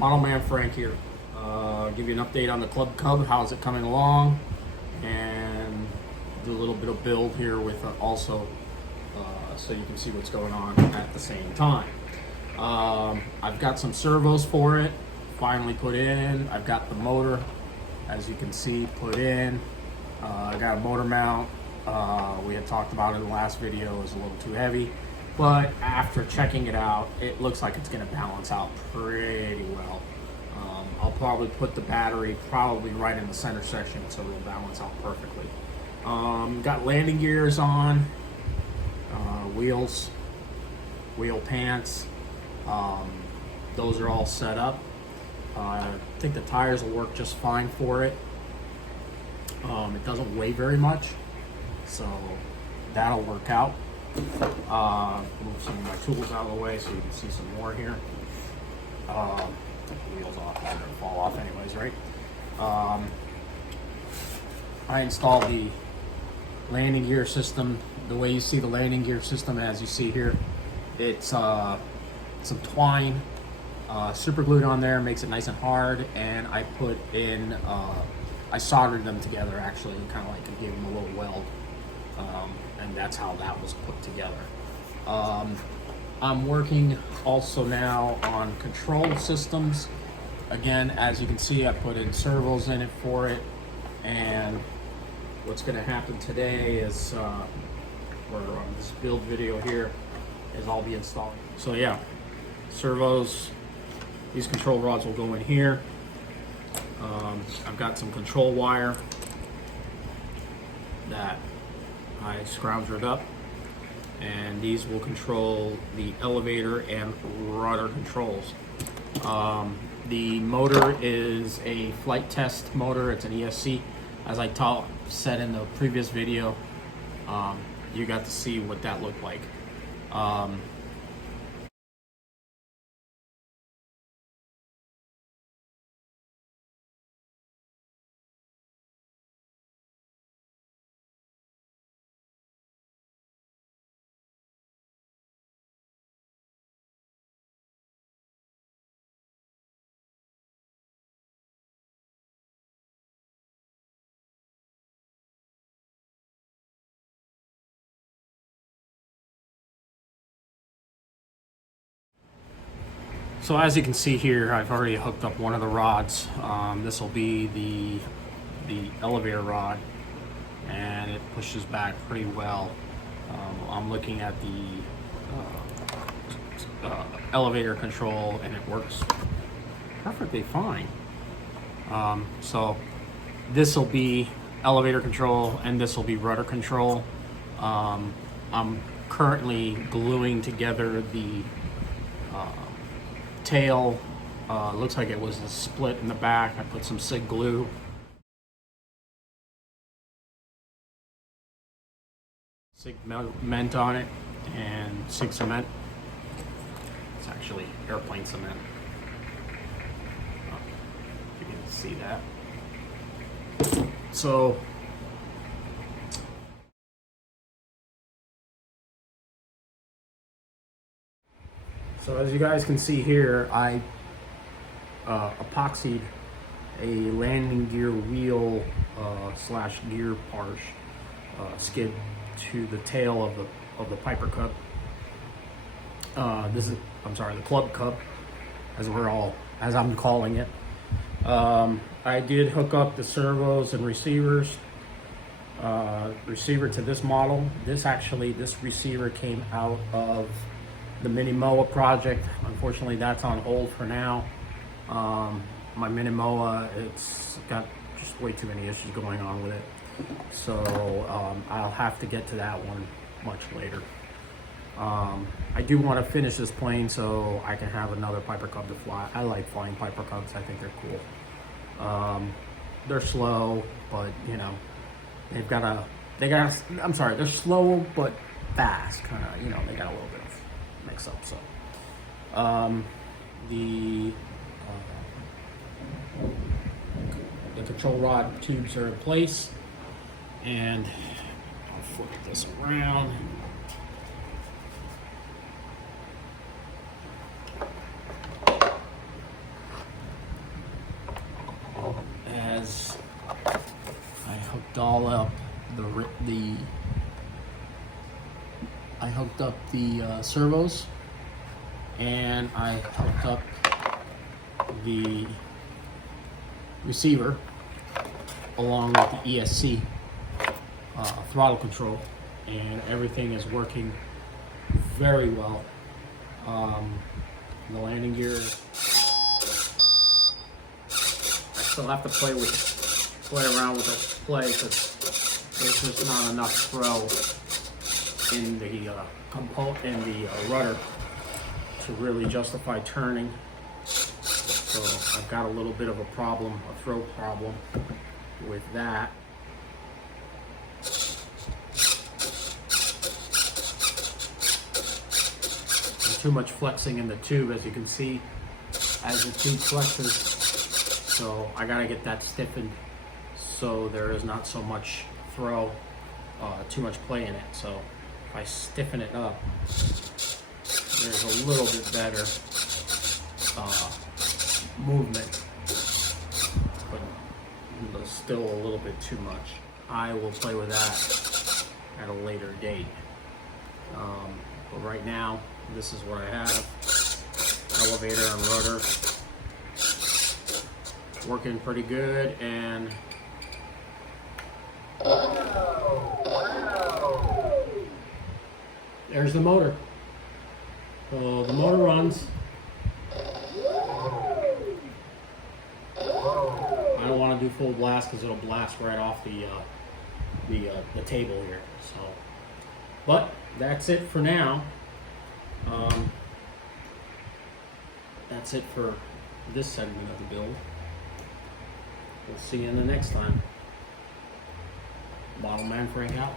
Model Man Frank here. Give you an update on the Club Cub. How's it coming along? And do a little bit of build here with also so you can see what's going on at the same time. I've got some servos for it, finally put in. I've got the motor, as you can see, put in. I got a motor mount. We had talked about it in the last video. It was a little too heavy, but after checking it out, it looks like it's going to balance out pretty well. I'll probably put the battery probably right in the center section so it'll balance out perfectly. Got landing gears on, wheels, wheel pants. Those are all set up. I think the tires will work just fine for it. It doesn't weigh very much, so that'll work out. Move some of my tools out of the way so you can see some more here. Take the wheels off, they're gonna fall off anyways, right? I installed the landing gear system. The way you see the landing gear system, as you see here, it's some twine super glued on there, makes it nice and hard, and I put in I soldered them together actually, kind of like gave them a little weld, and that's how that was put together. I'm working also now on control systems. Again, as you can see, I put in servos in it for it, and what's going to happen today is, or on this build video here, is I'll be installing. So yeah, servos, these control rods will go in here. I've got some control wire that I scrounged up, and these will control the elevator and rudder controls. The motor is a flight test motor. It's an ESC. As I said in the previous video, you got to see what that looked like. So as you can see here, I've already hooked up one of the rods. This will be the elevator rod, and it pushes back pretty well. I'm looking at the elevator control, and it works perfectly fine. So this will be elevator control, and this will be rudder control. I'm currently gluing together the tail. Looks like it was a split in the back. I put some SIG glue. Cement on it, and SIG cement. It's actually airplane cement. You can see that. So as you guys can see here, I epoxied a landing gear wheel slash gear parch skid to the tail of the Piper Cub. This is, I'm sorry, the Club Cub, as I'm calling it. I did hook up the servos and receivers. Receiver to this model. This receiver came out of the Mini Moa project. Unfortunately, that's on hold for now. My Mini Moa, it's got just way too many issues going on with it. So I'll have to get to that one much later. I do want to finish this plane so I can have another Piper Cub to fly. I like flying Piper Cubs. I think they're cool. They're slow, but you know, they're slow but fast, kind of, you know, they got a little bit of mix up. So the control rod tubes are in place, and I'll flip this around. all up I hooked up the servos, and I hooked up the receiver along with the ESC throttle control, and everything is working very well. The landing gear, I still have to play around with the play because there's just not enough throw in the rudder to really justify turning. So I've got a little bit of a throw problem with that. There's too much flexing in the tube, as you can see, as the tube flexes. So I gotta get that stiffened so there is not so much throw, too much play in it. So if I stiffen it up, there's a little bit better movement, but still a little bit too much. I will play with that at a later date. But right now, this is what I have. Elevator and rudder working pretty good, and there's the motor. So the motor runs. I don't want to do full blast because it'll blast right off the table here. So, but that's it for now. That's it for this segment of the build. We'll see you in the next time. Bottle Man Frank out.